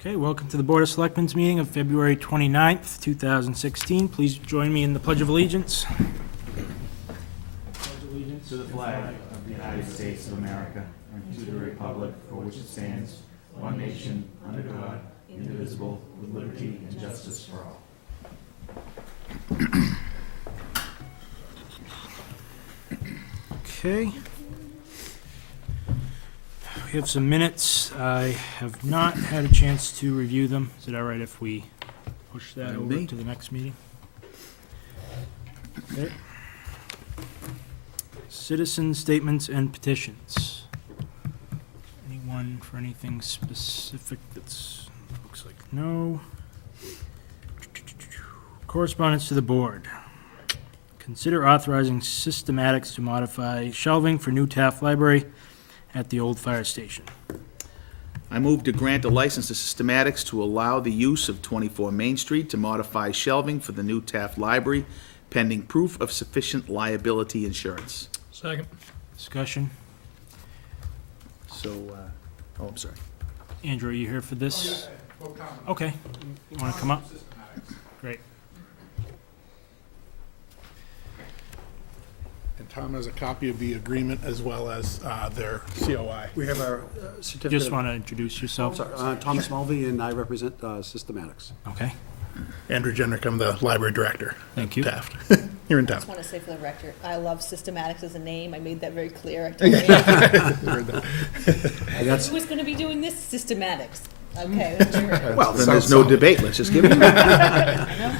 Okay, welcome to the Board of Selectmen's meeting of February 29th, 2016. Please join me in the Pledge of Allegiance. Pledge allegiance to the flag of the United States of America and to the republic for which it stands, one nation, under God, indivisible, with liberty and justice for all. Okay. We have some minutes. I have not had a chance to review them. Is it all right if we push that over to the next meeting? Okay. Citizen statements and petitions. Anyone for anything specific that's, looks like no. Correspondence to the board. Consider authorizing Systematics to modify shelving for new Taft Library at the old fire station. I move to grant a license to Systematics to allow the use of 24 Main Street to modify shelving for the new Taft Library, pending proof of sufficient liability insurance. Second. Discussion. So, I'm sorry. Andrew, are you here for this? Okay. You want to come up? Great. And Tom has a copy of the agreement as well as their COI. We have our certificate. Just want to introduce yourself. Sorry, Thomas Mulvey, and I represent Systematics. Okay. Andrew Jenrick, I'm the library director. Thank you. Taft. Here in I town. just want to say for the record, I love Systematics as a name. I made that very clear. I told Who was going to be doing this? Systematics. Okay. Well, then there's no debate. Let's just give it. I know.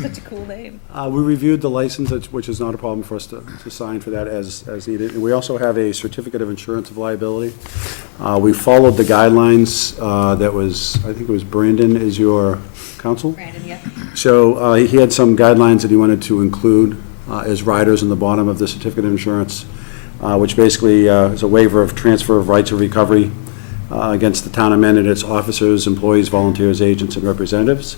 Such a cool name. We reviewed the license, which is not a problem for us to sign for that as needed. And we also have a certificate of insurance of liability. We followed the guidelines that was, I think it was Brandon is your counsel? Brandon, yeah. So he had some guidelines that he wanted to include as riders in the bottom of the certificate of insurance, which basically is a waiver of transfer of rights of recovery against the town of Mendon, its officers, employees, volunteers, agents, and representatives.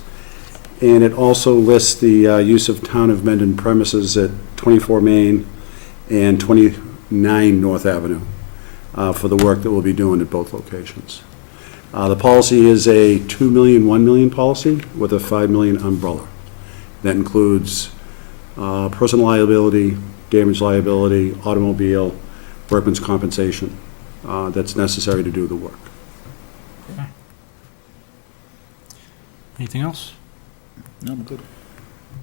And it also lists the use of town of Mendon premises at 24 Main and 29 North Avenue for the work that we'll be doing at both locations. The policy is a $2 million, $1 million policy with a $5 million umbrella. That includes personal liability, damage liability, automobile, workman's compensation that's necessary to do the work. Okay. Anything else? No, I'm good.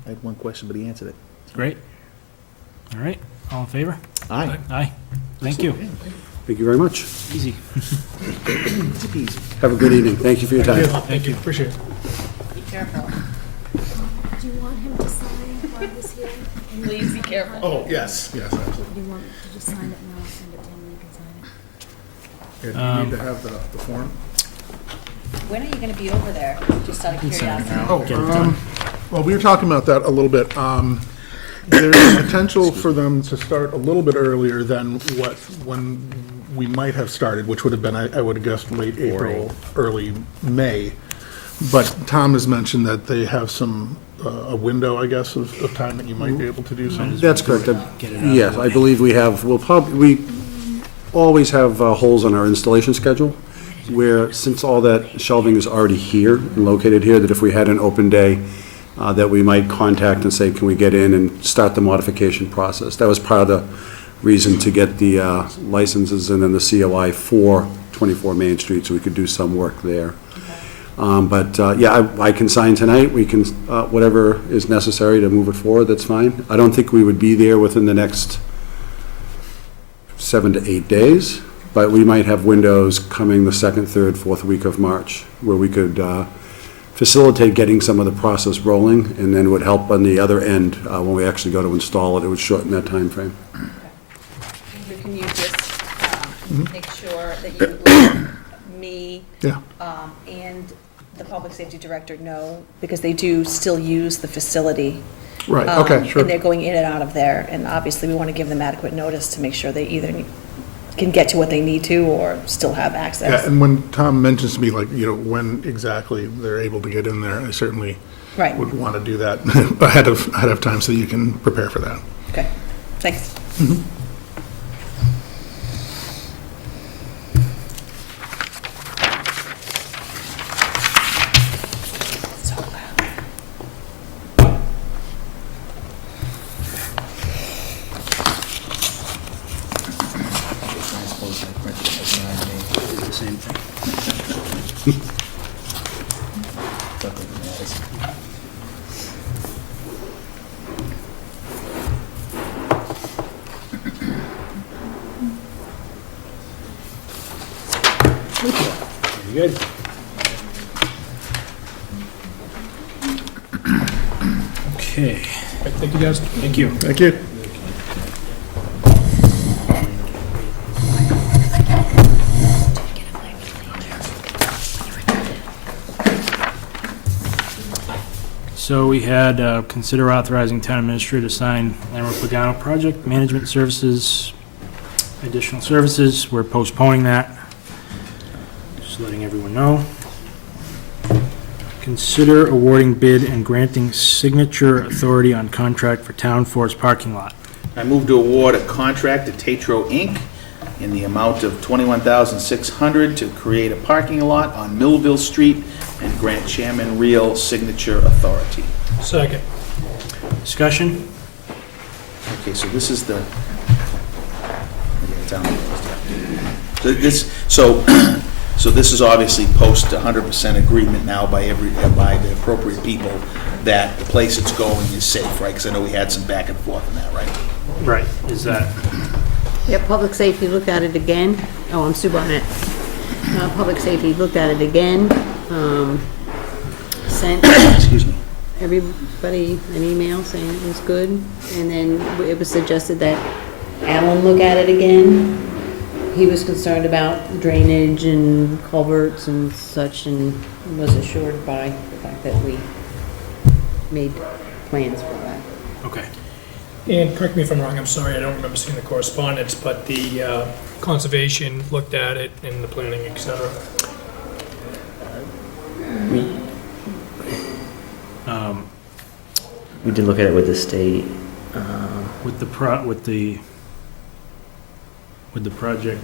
I had one question, but he answered it. Great. All right. All in favor? Aye. Aye. Thank you. Thank you very much. Easy. Have a good evening. Thank you for your time. Thank you. Appreciate it. Be careful. Do you want him to sign while he's here? Please be careful. Oh, yes, absolutely. Do you want to just sign it and I'll send it to him and you can sign it? Yeah, do you need to have the form? When are you going to be over there? Just out of curiosity. Well, we were talking about that a little bit. There's potential for them to start a little bit earlier than when we might have started, which would have been, I would have guessed, late April, early May. But Tom has mentioned that they have a window, I guess, of time that you might be able to do something. That's correct. Yes, I believe we have, we always have holes in our installation schedule where, since all that shelving is already here and located here, that if we had an open day, that we might contact and say, can we get in and start the modification process? That was part of the reason to get the licenses and then the COI for 24 Main Street, so we could do some work there. I can sign tonight. We can, whatever is necessary to move it forward, that's fine. I don't think we would be there within the next 7 to 8 days, but we might have windows coming the 2nd, 3rd, 4th week of March where we could facilitate getting some of the process rolling, and then would help on the other end when we actually go to install it. It would shorten that time frame. Andrew, can you just make sure that you let me Yeah. and the public safety director know, because they do still use the facility. Right, okay, sure. And they're going in and out of there, and obviously we want to give them adequate notice to make sure they either can get to what they need to or still have Yeah, access. and when Tom mentions to me, like, when exactly they're able to get in there, I certainly Right. would want to do that ahead of time so you can prepare for that. Okay, thanks. Very good. Okay. Thank you, guys. Thank you. Thank you. So we had, consider authorizing town administrator to sign Lamar Pagano project management services, additional services. We're postponing that. Just letting everyone know. Consider awarding bid and granting signature authority on contract for town forest parking lot. I move to award a contract to Tetro Inc. in the amount of $21,600 to create a parking lot on Millville Street and grant Chairman Real signature authority. Second. Discussion? Okay, so this is the. So this, so this is obviously post 100% agreement now by the appropriate people that the place it's going is safe, right? Because I know we had some back and forth on that, right? Right, is that, Yeah, public safety looked at it again. Oh, I'm Sue Barnett. Public safety looked at it again. Sent Excuse me. everybody an email saying it was good. And then it was suggested that Alan look at it again. He was concerned about drainage and culverts and such, and was assured by the fact that we made plans for that. okay. And correct me if I'm wrong, I'm sorry, I don't remember seeing the correspondence, but the conservation looked at it and the planning, et cetera. We did look at it with the state. Would the project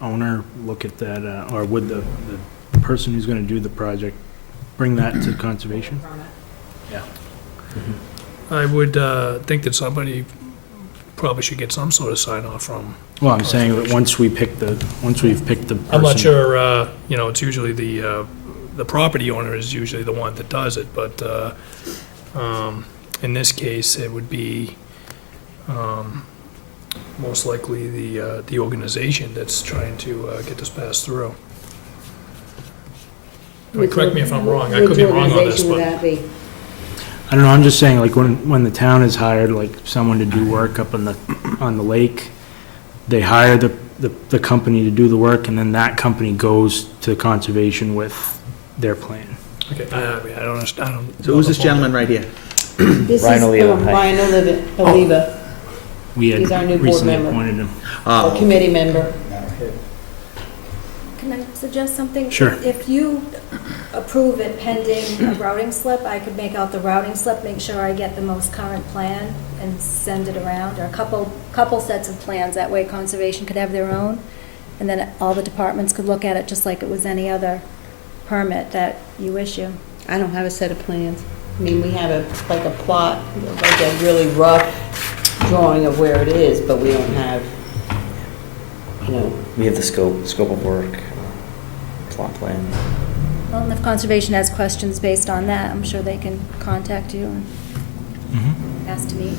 owner look at that, or would the person who's gonna do the project bring that to conservation? Yeah. I would think that somebody probably should get some sort of sign off from. Well, I'm saying that once we've picked the person. I'm not sure, it's usually the property owner is usually the one that does it, but in this case, it would be most likely the organization that's trying to get this passed through. Correct me if I'm wrong, I could be wrong on this, Which organization would but that be? I don't know, I'm just saying, like, when the town has hired, like, someone to do work up on the lake, they hire the company to do the work, and then that company goes to conservation with their plan. okay, I don't understand. So who's this gentleman right here? This Ryan is Oliva, hi. Ryan Oliva, We had He's our new board recently member. appointed him. a committee member. Can I suggest something? Sure. If you approve it pending a routing slip, I could make out the routing slip, make sure I get the most current plan and send it around, or a couple sets of plans, that way conservation could have their own. And then all the departments could look at it just like it was any other permit that you issue. I don't have a set of plans. I mean, we have like a plot, like a really rough drawing of where it is, but we don't have, We have the scope of work, plot plan. Well, and if conservation has questions based on that, I'm sure they can contact you and Mhm. ask to meet.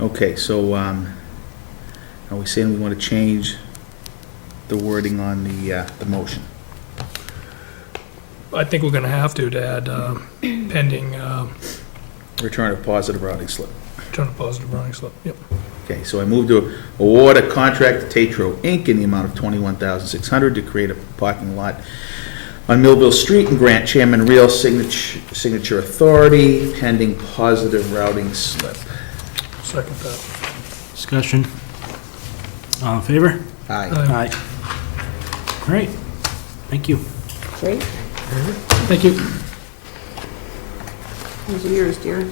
Okay, so, are we saying we want to change the wording on the motion? I think we're gonna have to add pending, Return of positive routing slip. turn a positive writing slip, yep. Okay, so I move to award a contract to Tetro Inc. in the amount of $21,600 to create a parking lot on Millville Street and grant Chairman Real signature authority pending positive routing slip. Second that. Discussion? All in favor? Aye. Aye. Great, thank you. great. Thank you. Those are yours, dear.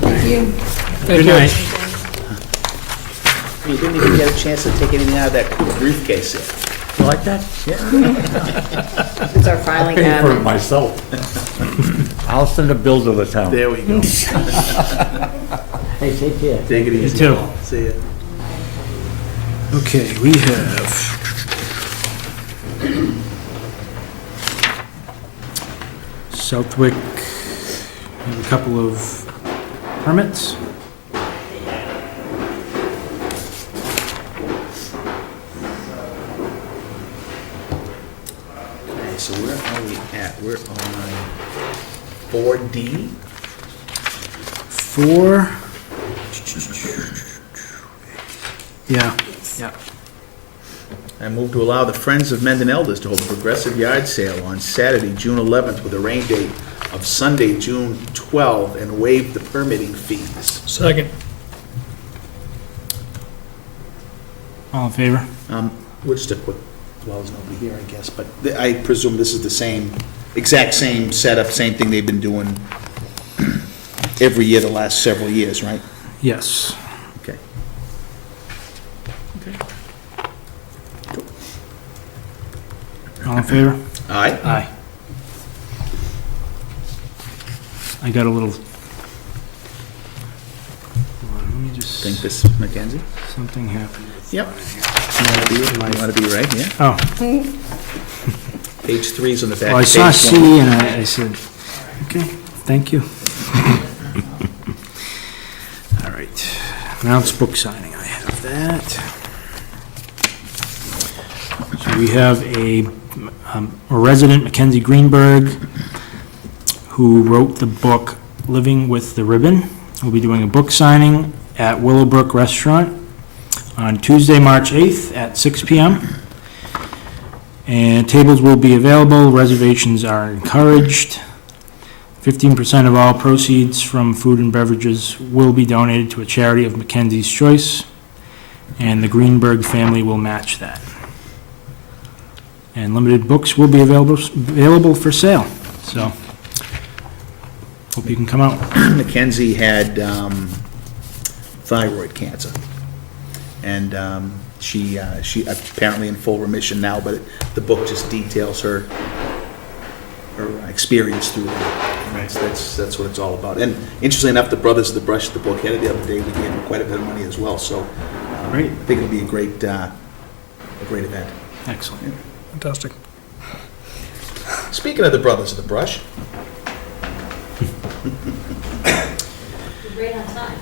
Thank you. Thank Good you. night. You didn't even get a chance to take anything out of that cool briefcase yet. You like that? Yeah. It's our filing Pay for it cabinet. myself. I'll send a bill to the town. There we go. Hey, take care. Take it You easy. too. See ya. Okay, we have Southwick, we have a couple of permits. at? We're on 4D. 4. Yeah. Yeah. I move to allow the Friends of Mendon Elders to hold a progressive yard sale on Saturday, June 11th, with a rain date of Sunday, June 12th, and waive the permitting fees. Second. All in favor? We're just a quick, well, there's nobody here, I guess, but I presume this is the same, exact same setup, same thing they've been doing every year the last several years, right? Yes. Okay. All in favor? Aye. Aye. I got a little. Hold on, let me just. Think this, Mackenzie? Something happened. Yep. You want to be right here? Oh, Page 3 is on the back. well, I Page saw 1. C and I said, okay, thank you. All right. Announce book signing, I have that. So we have a resident, Mackenzie Greenberg, who wrote the book Living with the Ribbon. We'll be doing a book signing at Willowbrook Restaurant on Tuesday, March 8th at 6 p.m. And tables will be available. Reservations are encouraged. 15% of all proceeds from food and beverages will be donated to a charity of Mackenzie's choice, and the Greenberg family will match that. And limited books will be available for sale. So, hope you can come out. Mackenzie had thyroid cancer, and she apparently in full remission now, but the book just details her experience through that. And that's what it's all about. And interestingly enough, the Brothers of the Brush, the book headed the other day, we gave them quite a bit of money as well, so Great. I think it'll be a great event. Excellent. Fantastic. Speaking of the Brothers of the Brush, Right on time.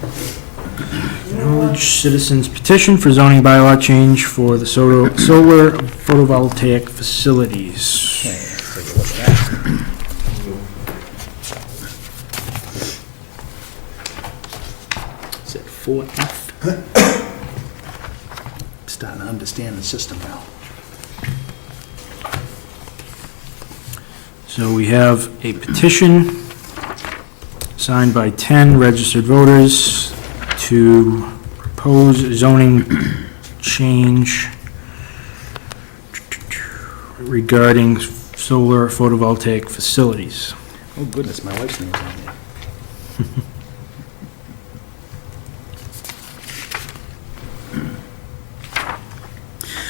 Acknowledge citizens petition for zoning bylaw change for the solar photovoltaic facilities. okay, let's take a look at that. Is it 4F? Starting to understand the system now. So we have a petition signed by 10 registered voters to propose zoning change regarding solar photovoltaic facilities. Oh goodness, my wife's name is on there.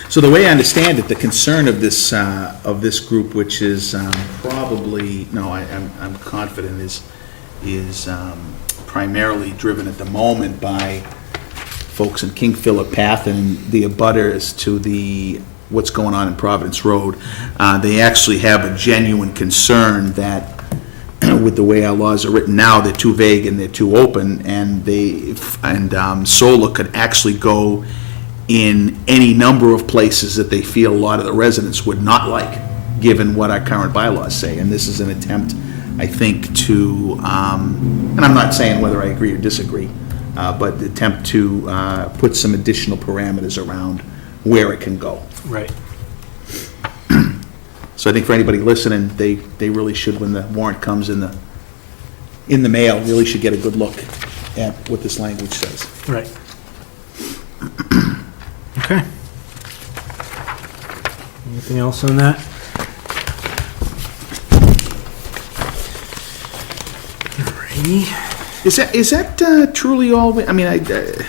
So the way I understand it, the concern of this group, which is probably, no, I'm confident is primarily driven at the moment by folks in King Philip Path and the abutters to what's going on in Providence Road. They actually have a genuine concern that with the way our laws are written now, they're too vague and they're too open, and solar could actually go in any number of places that they feel a lot of the residents would not like, given what our current bylaws say. And this is an attempt, I think, to, and I'm not saying whether I agree or disagree, but the attempt to put some additional parameters around where it can go. Right. So I think for anybody listening, they really should, when the warrant comes in the mail, really should get a good look at what this language says. Right. Okay. Anything else on that? Alrighty. Is that truly all, I mean, it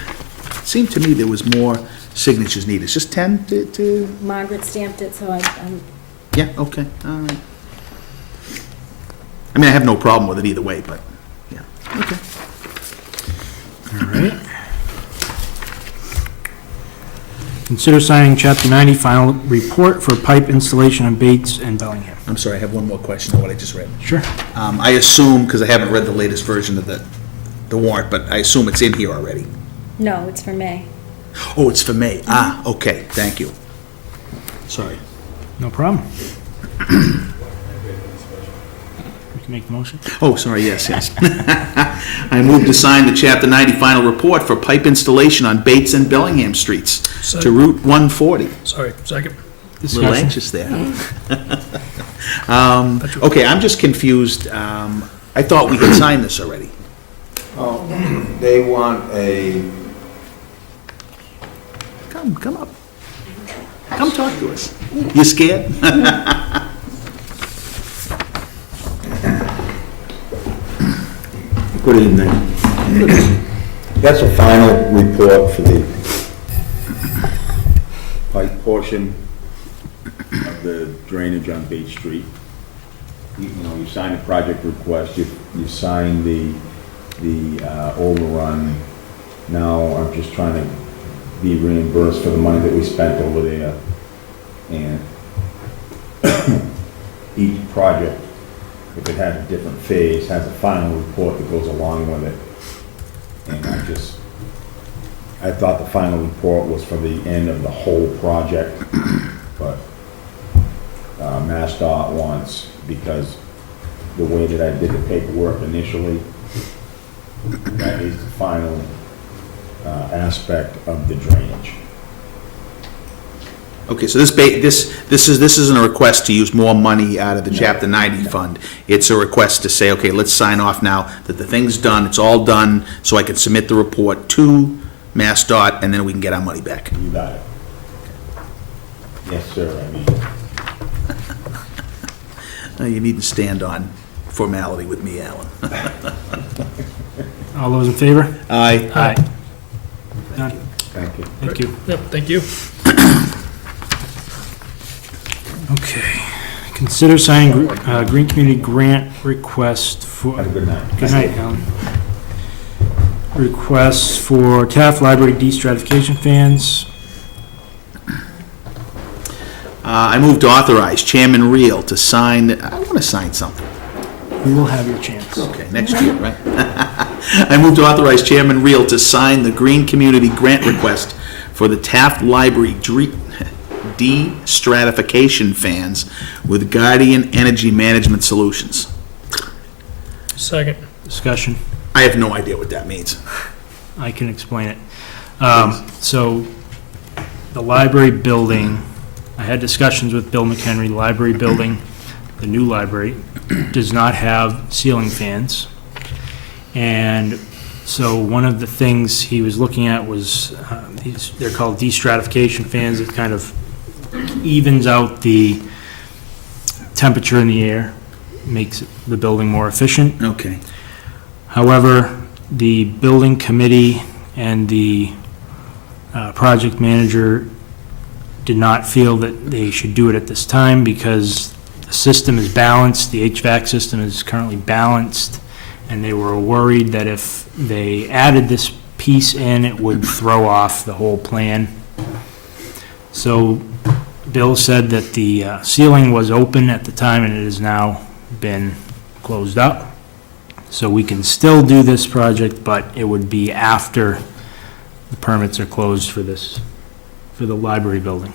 seemed to me there was more signatures needed. It's just 10 to? Margaret stamped it, so I'm Yeah, okay, all right. I mean, I have no problem with it either way, but, yeah, okay. All right. Consider signing Chapter 90 final report for pipe installation on Bates and Bellingham. I'm sorry, I have one more question on what I just read. Sure. I assume, because I haven't read the latest version of the warrant, but I assume it's in here already. No, it's for May. Oh, it's for May. Ah, okay, thank you. Sorry. No problem. can make the motion. Oh, sorry, yes. I move to sign the Chapter 90 final report for pipe installation on Bates and Bellingham Streets to Route 140. Sorry, second. A little anxious there. Okay, I'm just confused. I thought we had signed this already. Oh, they want a, Come up. Come talk to us. You scared? good evening. That's a final report for the pipe portion of the drainage on Beach Street. You know, you signed a project request, you signed the overrun. Now I'm just trying to be reimbursed for the money that we spent over there. And each project, if it has a different phase, has a final report that goes along with it. And I thought the final report was for the end of the whole project, but MassDOT wants, because the way that I did the paperwork initially, that is the final aspect of the drainage. Okay, so this isn't a request to use more money out of the Chapter 90 fund. It's a request to say, okay, let's sign off now that the thing's done, it's all done, so I can submit the report to MassDOT, and then we can get our money back. You got it. Yes, sir, I mean. You needn't stand on formality with me, Alan. All those in favor? Aye. Aye. Done. Thank you. Thank you. Yep, thank you. Okay. Consider signing Green Community Grant request for... Have a good night. Good night, Alan. Request for Taft Library de-stratification fans. I move to authorize Chairman Reel to sign, I want to sign something. You will have your chance. Okay, next year, right? I move to authorize Chairman Reel to sign the Green Community Grant request for the Taft Library de-stratification fans with Guardian Energy Management Solutions. Second. Discussion. I have no idea what that means. I can explain it. So, the library building, I had discussions with Bill McHenry, the library building, the new library, does not have ceiling fans. And so one of the things he was looking at was, they're called de-stratification fans. It kind of evens out the temperature in the air, makes the building more efficient. Okay. However, the building committee and the project manager did not feel that they should do it at this time because the system is balanced, the HVAC system is currently balanced, and they were worried that if they added this piece in, it would throw off the whole plan. So Bill said that the ceiling was open at the time and it has now been closed up. So we can still do this project, but it would be after the permits are closed for this, for the library building.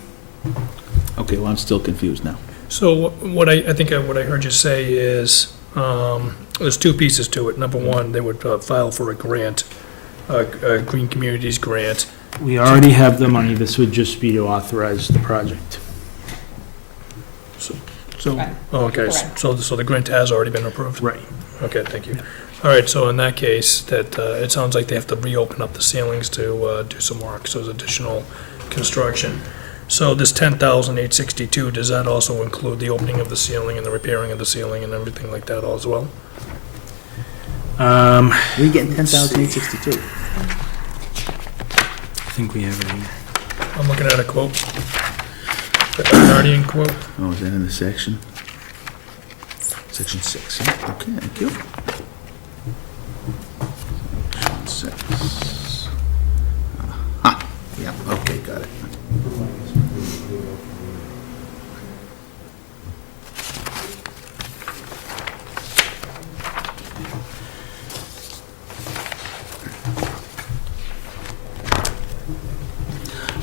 Okay, well, I'm still confused now. So what I think what I heard you say is, there's two pieces to it. Number one, they would file for a grant, a Green Communities grant. We already have the money, this would just be to authorize the project. So, Right. oh, okay, Correct. so the grant has already been approved? Right. Okay, thank you. All right, so in that case, that, it sounds like they have to reopen up the ceilings to do some work, so there's additional construction. So this $10,862, does that also include the opening of the ceiling and the repairing of the ceiling and everything like that as well? We getting 10,862. I think we have it here. I'm looking at a quote. The Guardian quote. Oh, is that in the section? Section 6, yeah, okay, thank you. Section 6. Yeah, okay, got it.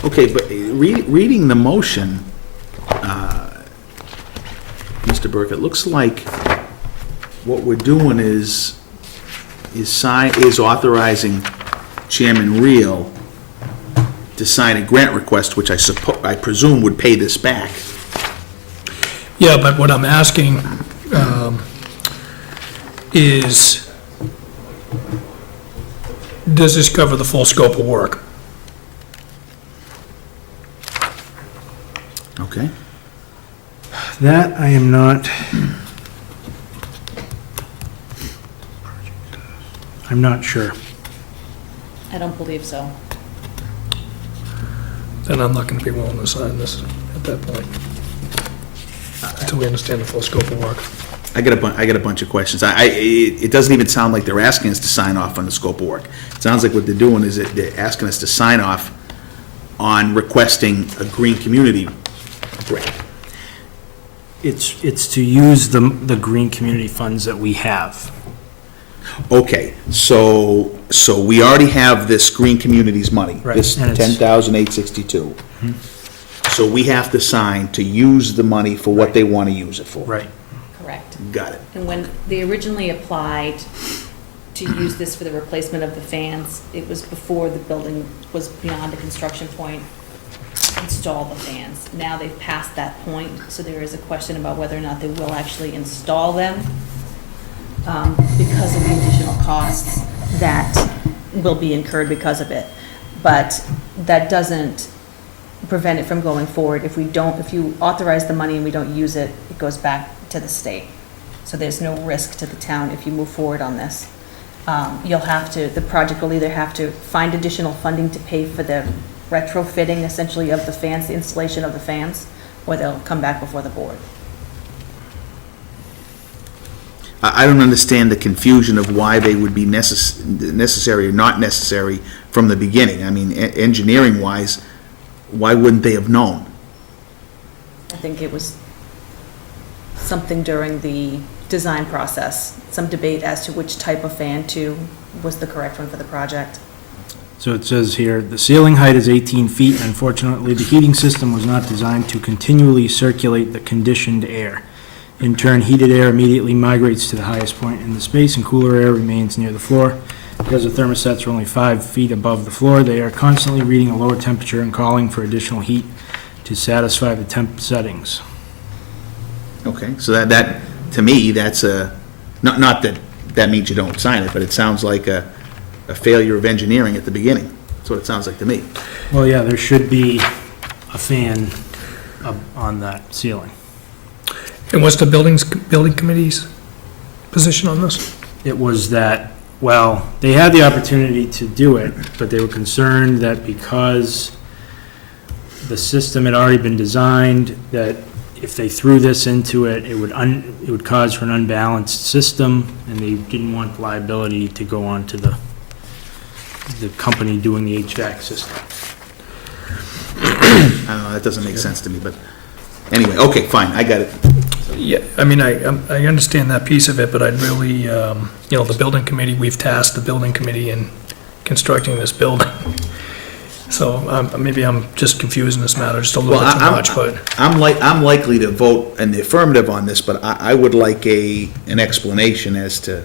Okay, but reading the motion, Mr. Burke, it looks like what we're doing is authorizing Chairman Reel to sign a grant request, which I presume would pay this back. Yeah, but what I'm asking is, does this cover the full scope of work? Okay. That I am not, I'm not sure. I don't believe so. Then I'm not gonna be willing to sign this at that point, until we understand the full scope of work. I got a bunch of questions. It doesn't even sound like they're asking us to sign off on the scope of work. It sounds like what they're doing is that they're asking us to sign off on requesting a green community grant. It's to use the green community funds that we have. Okay, so we already have this green communities money. Right, This and it's- 10,862. So we have to sign to use the money for what they want to use it for. Right. Correct. Got it. And when they originally applied to use this for the replacement of the fans, it was before the building was beyond the construction point, install the fans. Now they've passed that point, so there is a question about whether or not they will actually install them because of the additional costs that will be incurred because of it. But that doesn't prevent it from going forward. If you authorize the money and we don't use it, it goes back to the state. So there's no risk to the town if you move forward on this. The project will either have to find additional funding to pay for the retrofitting essentially of the fans, the installation of the fans, or they'll come back before the board. I don't understand the confusion of why they would be necessary or not necessary from the beginning. I mean, engineering-wise, why wouldn't they have known? I think it was something during the design process, some debate as to which type of fan was the correct one for the project. So it says here, the ceiling height is 18 feet, and unfortunately, the heating system was not designed to continually circulate the conditioned air. In turn, heated air immediately migrates to the highest point in the space, and cooler air remains near the floor. Because the thermostats are only 5 feet above the floor, they are constantly reading a lower temperature and calling for additional heat to satisfy the temp settings. Okay, so that to me, that's not that means you don't sign it, but it sounds like a failure of engineering at the beginning. That's what it sounds like to me. Well, yeah, there should be a fan on that ceiling. And what's the building committee's position on this? It was that, well, they had the opportunity to do it, but they were concerned that because the system had already been designed, that if they threw this into it, it would cause for an unbalanced system, and they didn't want liability to go on to the company doing the HVAC system. I don't know, that doesn't make sense to me, but anyway, okay, fine, I got it. Yeah, I mean, I understand that piece of it, but I'd really, the building committee, we've tasked the building committee in constructing this building. So maybe I'm just confusing this matter just a little bit too much, but. I'm likely to vote in the affirmative on this, but I would like an explanation as to,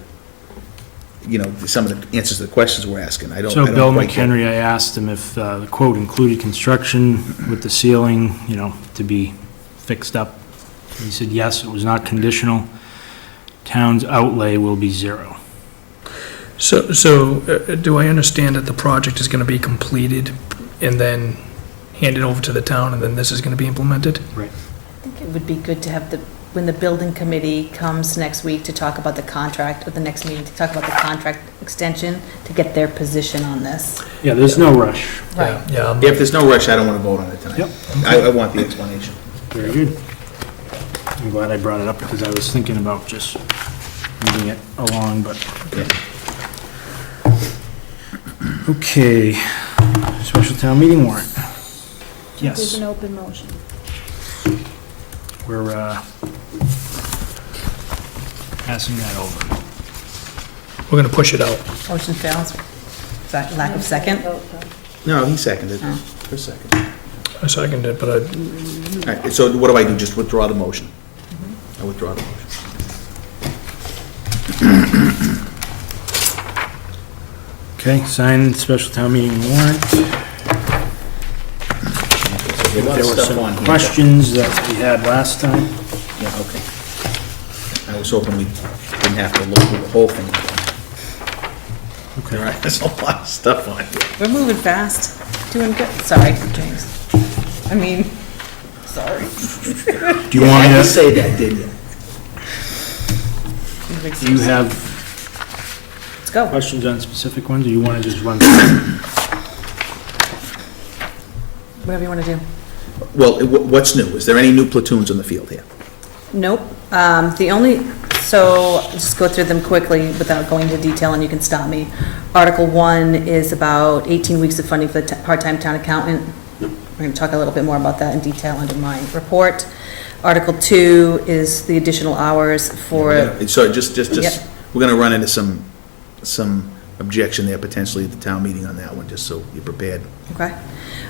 some of the answers to the questions we're asking. I don't Bill quite get it. McHenry, I asked him if the quote included construction with the ceiling, to be fixed up. He said, yes, it was not conditional. Town's outlay will be zero. So do I understand that the project is gonna be completed and then handed over to the town, and then this is gonna be implemented? Right. I think it would be good to have when the building committee comes next week to talk about the contract, or the next meeting to talk about the contract extension, to get their position on this. Yeah, there's no rush. Right. Yeah, If there's no rush, I don't want to vote on it tonight. Yep. I want the explanation. Very good. I'm glad I brought it up because I was thinking about just moving it along, but. Okay, special town meeting warrant. There's Yes, an open motion. we're passing that over. we're gonna push it out. Motion fails. Lack of second? No, he seconded. Oh. For a second. I seconded it, but All right, so what do I do? Just withdraw the motion? I withdraw the motion. Okay, sign special town meeting warrant. A lot There of were stuff some on here. questions that we had last time. Yeah, okay. I was hoping we didn't have to look through the whole thing. All right, there's a lot of stuff on here. We're moving fast, doing good. Sorry, James. I mean, sorry. Do you want me to, say that, didn't you? do you have Let's go. questions on specific ones, or you want to just run through? Whatever you want to do. Well, what's new? Is there any new platoons on the field here? Nope. The only, so I'll just go through them quickly without going into detail, and you can stop me. Article 1 is about 18 weeks of funding for the part-time town accountant. We're going to talk a little bit more about that in detail under my report. Article 2 is the additional hours for, Sorry, just, Yep. we're gonna run into some objection there potentially at the town meeting on that one, just so you're prepared. okay.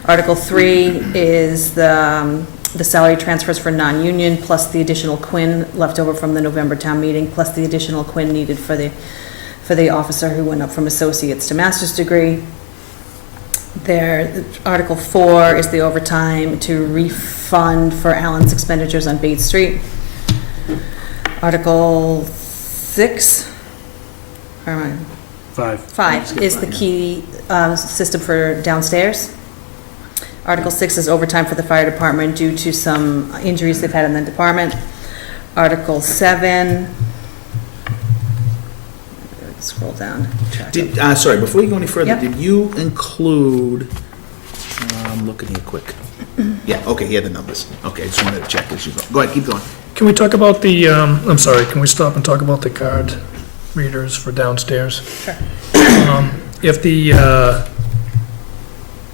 Article 3 is the salary transfers for non-union, plus the additional quin left over from the November town meeting, plus the additional quin needed for the officer who went up from associate's to master's degree. There, Article 4 is the overtime to refund for Allen's expenditures on Bates Street. Article 6, or am I? 5 is the key system for downstairs. Article 6 is overtime for the fire department due to some injuries they've had in the department. Article 7, scroll down. Sorry, before you go any further, Yep. did you include, I'm looking here quick. Yeah, okay, here are the numbers. Okay, I just wanted to check as you go. Go ahead, keep going. Can we talk about the, I'm sorry, can we stop and talk about the card readers for downstairs? Sure.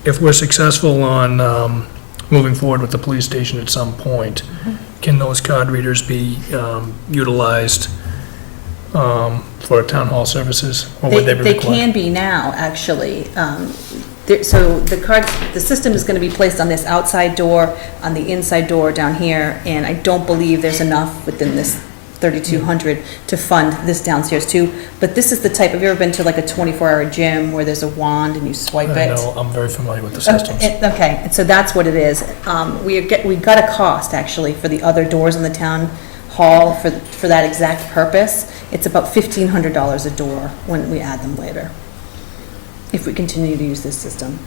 If we're successful on moving forward with the police station at some point, can those card readers be utilized for town hall services? Or would they be They required? can be now, actually. So the system is going to be placed on this outside door, on the inside door down here, and I don't believe there's enough within this 3,200 to fund this downstairs too. But this is the type, have you ever been to like a 24-hour gym where there's a wand and you swipe I it? know, I'm very familiar with the systems. Okay, and so that's what it is. We got a cost, actually, for the other doors in the town hall for that exact purpose. It's about $1,500 a door when we add them later, if we continue to use this system.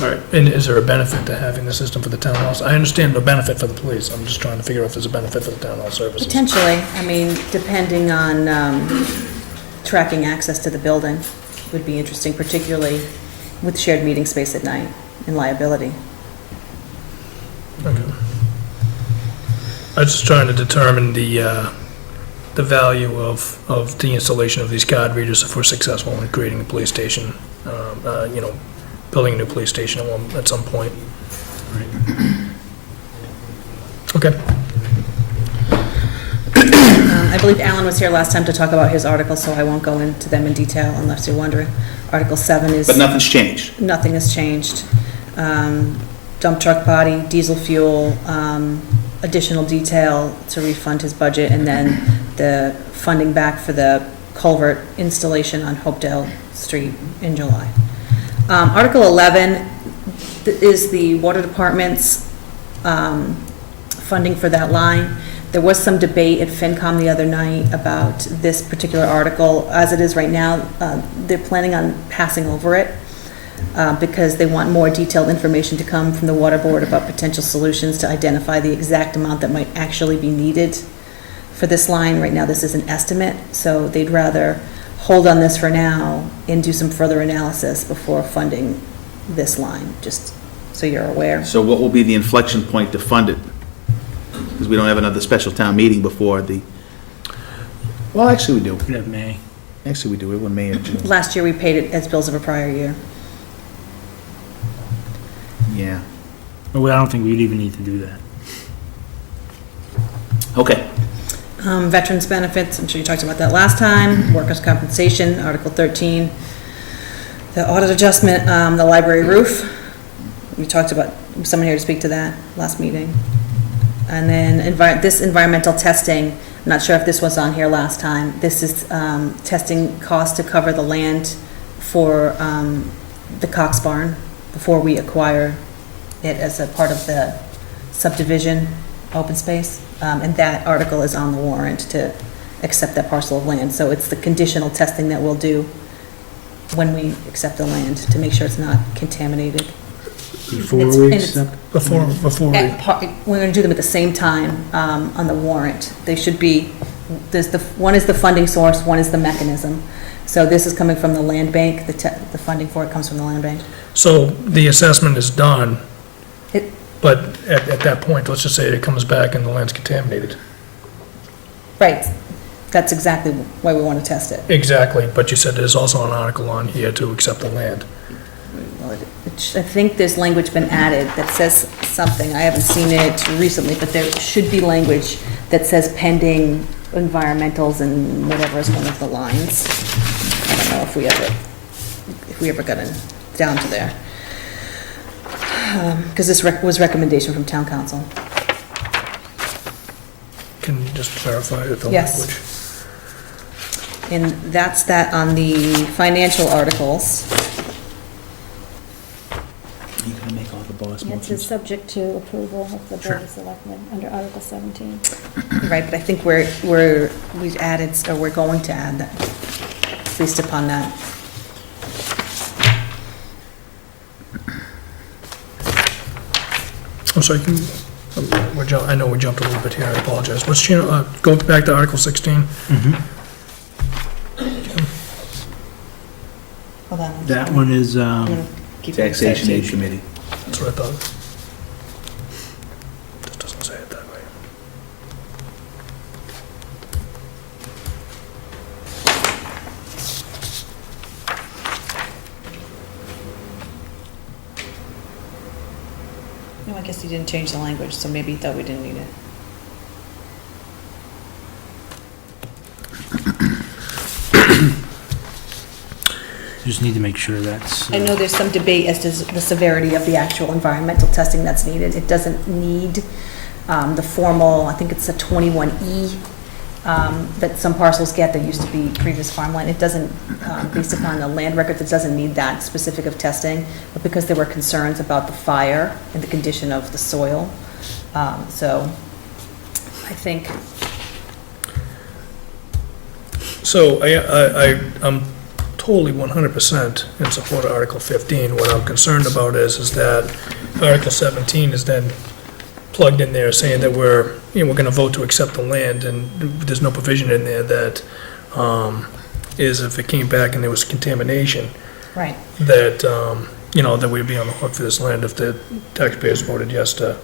All right, and is there a benefit to having the system for the town halls? I understand the benefit for the police, I'm just trying to figure out if there's a benefit for the town hall services. Potentially, I mean, depending on tracking access to the building would be interesting, particularly with shared meeting space at night and liability. Okay. I was just trying to determine the value of the installation of these card readers if we're successful in creating a police station, building a new police station at some point. Okay. I believe Alan was here last time to talk about his article, so I won't go into them in detail unless you're wondering. Article 7 is... But nothing's changed. Nothing has changed. Dump truck body, diesel fuel, additional detail to refund his budget, and then the funding back for the culvert installation on Hopedale Street in July. Article 11 is the water department's funding for that line. There was some debate at FinCom the other night about this particular article. As it is right now, they're planning on passing over it because they want more detailed information to come from the water board about potential solutions to identify the exact amount that might actually be needed for this line. Right now, this is an estimate, so they'd rather hold on this for now and do some further analysis before funding this line, just so you're aware. So what will be the inflection point to fund it? Because we don't have another special town meeting before the, well, actually we do. We have May. Actually, we do. It was May or June. Last year, we paid it as bills of a prior year. Yeah. But I don't think we'd even need to do that. Okay. Veterans benefits, I'm sure you talked about that last time. Workers' compensation, Article 13. The audit adjustment, the library roof. We talked about someone here to speak to that last meeting. And then this environmental testing, not sure if this was on here last time. This is testing costs to cover the land for the Cox Barn before we acquire it as a part of the subdivision open space. And that article is on the warrant to accept that parcel of land. So it's the conditional testing that we'll do when we accept the land to make sure it's not contaminated. Before It's- we and it's- accept, Before we, We're gonna do them at the same time on the warrant. They should be, one is the funding source, one is the mechanism. So this is coming from the land bank, the funding for it comes from the land bank. so the assessment is done, It- but at that point, let's just say it comes back and the land's contaminated. Right, that's exactly why we want to test it. Exactly, but you said there's also an article on here to accept the land. Well, I think there's language been added that says something, I haven't seen it recently, but there should be language that says pending environmentals and whatever is one of the lines. I don't know if we ever got down to there. Because this was recommendation from town council. Can you just clarify the Yes. language? And that's that on the financial articles. Are you gonna make all the boss It says motions? subject to approval of the Board of Selectmen under Article 17. Right, but I think we've added, or we're going to add that, based upon that. I'm sorry, I know we jumped a little bit here, I apologize. Go back to Article 16. Hold on. that one is, I'm gonna keep it Taxation Aid taxation. Committee. That's what I thought. Just doesn't say it that way. No, I guess he didn't change the language, so maybe he thought we didn't need it. just need to make sure that's. I know there's some debate as to the severity of the actual environmental testing that's needed. It doesn't need the formal, I think it's a 21E that some parcels get that used to be previous farmland. It doesn't, based upon the land records, it doesn't need that specific of testing, but because there were concerns about the fire and the condition of the soil. So I think, So I'm totally 100% in support of Article 15. What I'm concerned about is that Article 17 is then plugged in there saying that we're going to vote to accept the land, and there's no provision in there that is if it came back and there was contamination, right. that, that we'd be on the hook for this land if the taxpayers voted yes to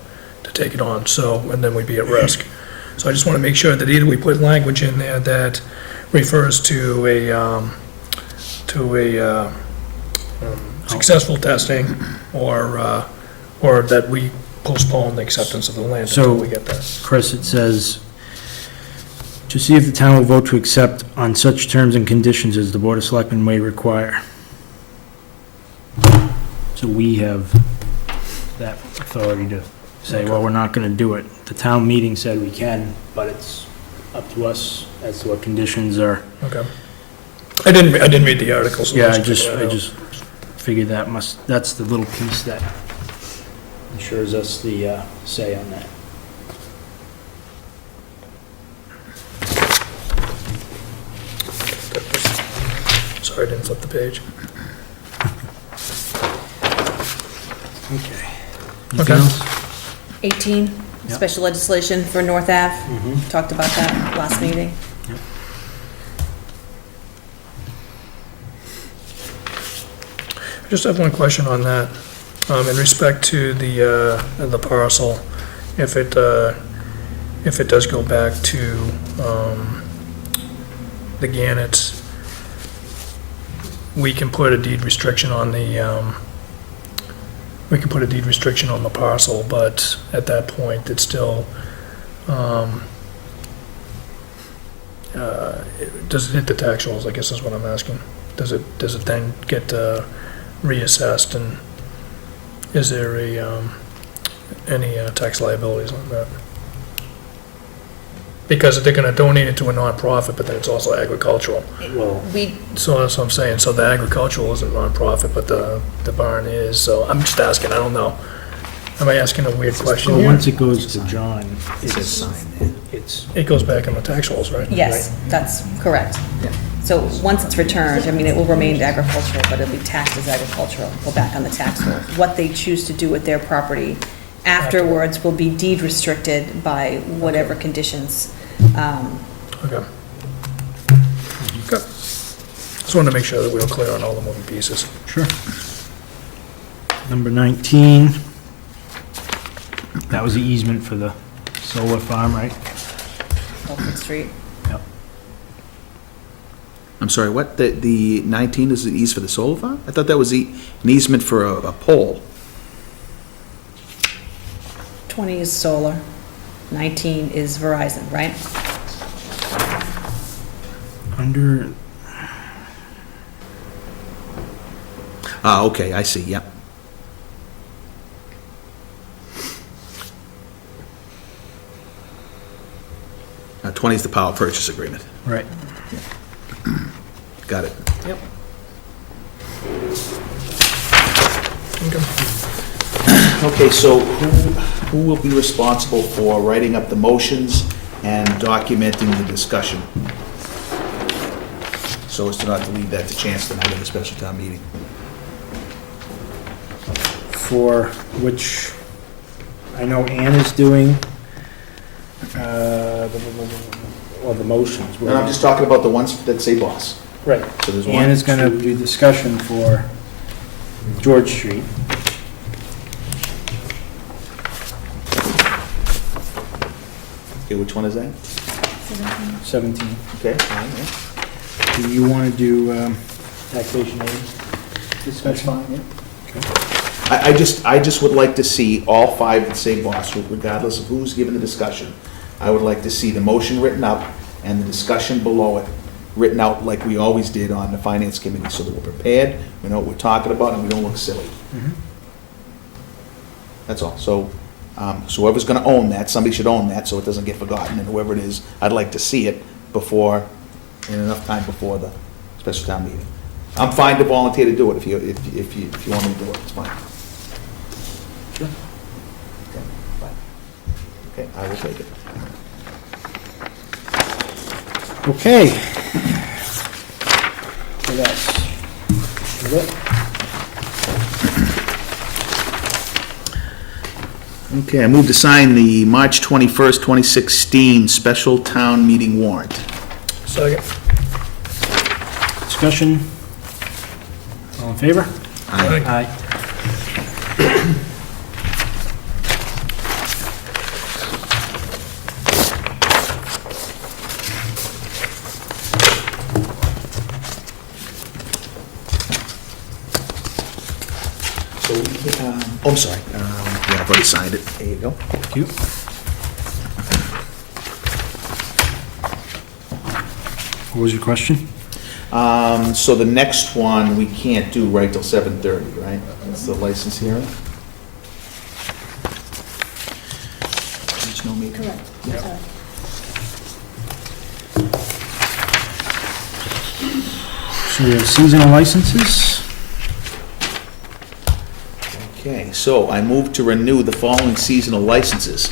take it on, and then we'd be at risk. So I just want to make sure that either we put language in there that refers to a successful testing, or that we postpone the acceptance of the land until So- we get that. Chris, it says, to see if the town will vote to accept on such terms and conditions as the Board of Selectmen may require. So we have that authority to say, well, we're not gonna do it. The town meeting said we can, but it's up to us as to what conditions are. Okay. I didn't read the article, so. Yeah, let's I check that out. just figured that's the little piece that ensures us the, say on that. Sorry, I didn't flip the page. Okay. Okay. Anything else? 18, Yep. special legislation for North Ave. Mhm. Talked about that last meeting. I just have one question on that. In respect to the parcel, if it does go back to the Gannets, we can put a deed restriction on the parcel, but at that point, it's still, does it hit the tax rolls, I guess is what I'm asking. Does it then get reassessed, and is there any tax liabilities on that? Because they're gonna donate it to a nonprofit, but then it's also agricultural. Well, We, So that's what I'm saying, so the agricultural isn't nonprofit, but the barn is, so I'm just asking, I don't know. Am I asking a weird question well, here? once it goes to John, it's, It goes back in the tax rolls, right? yes, that's correct. So once it's returned, I mean, it will remain agricultural, but it'll be taxed as agricultural, go back on the tax roll. What they choose to do with their property afterwards will be deed restricted by whatever conditions. Okay. Good. Just wanted to make sure that we were clear on all the moving pieces. sure. Number 19, that was the easement for the solar farm, right? Oakwood Street. Yep. I'm sorry, what? The 19 is the ease for the solar farm? I thought that was an easement for a pole. 20 is solar, 19 is Verizon, right? Under, Ah, okay, I see, yep. Now, 20 is the power purchase agreement. right. Got it. Yep. Okay, so who will be responsible for writing up the motions and documenting the discussion? So as to not to leave that to chance tonight at the special town meeting. For which, I know Ann is doing, well, the motions. And I'm just talking about the ones that say boss. Right. So there's one. Ann is gonna do discussion for George Street. Okay, which one is that? 17. Okay, all right, yeah. Do you want to do taxation aid discussion? I just would like to see all five that say boss, regardless of who's giving the discussion. I would like to see the motion written up and the discussion below it written out like we always did on the finance committee, so that we're prepared, we know what we're talking about, and we don't look silly. Mhm. That's all. So whoever's gonna own that, somebody should own that, so it doesn't get forgotten, and whoever it is, I'd like to see it before, in enough time before the special town meeting. I'm fine to volunteer to do it if you want me to do it, it's fine. Sure. Okay, fine. Okay, I will take it. Okay. So that's it. Okay, I move to sign the March 21st, 2016 special town meeting warrant. Second. Discussion. All in favor? Aye. Aye. So, I'm sorry, yeah, I've already signed it. There you go. Thank you. What was your question? So the next one, we can't do right till 7:30, right? That's the license hearing? There's no meeting. Correct, Yeah. sorry. So we have seasonal licenses. Okay, so I move to renew the following seasonal licenses.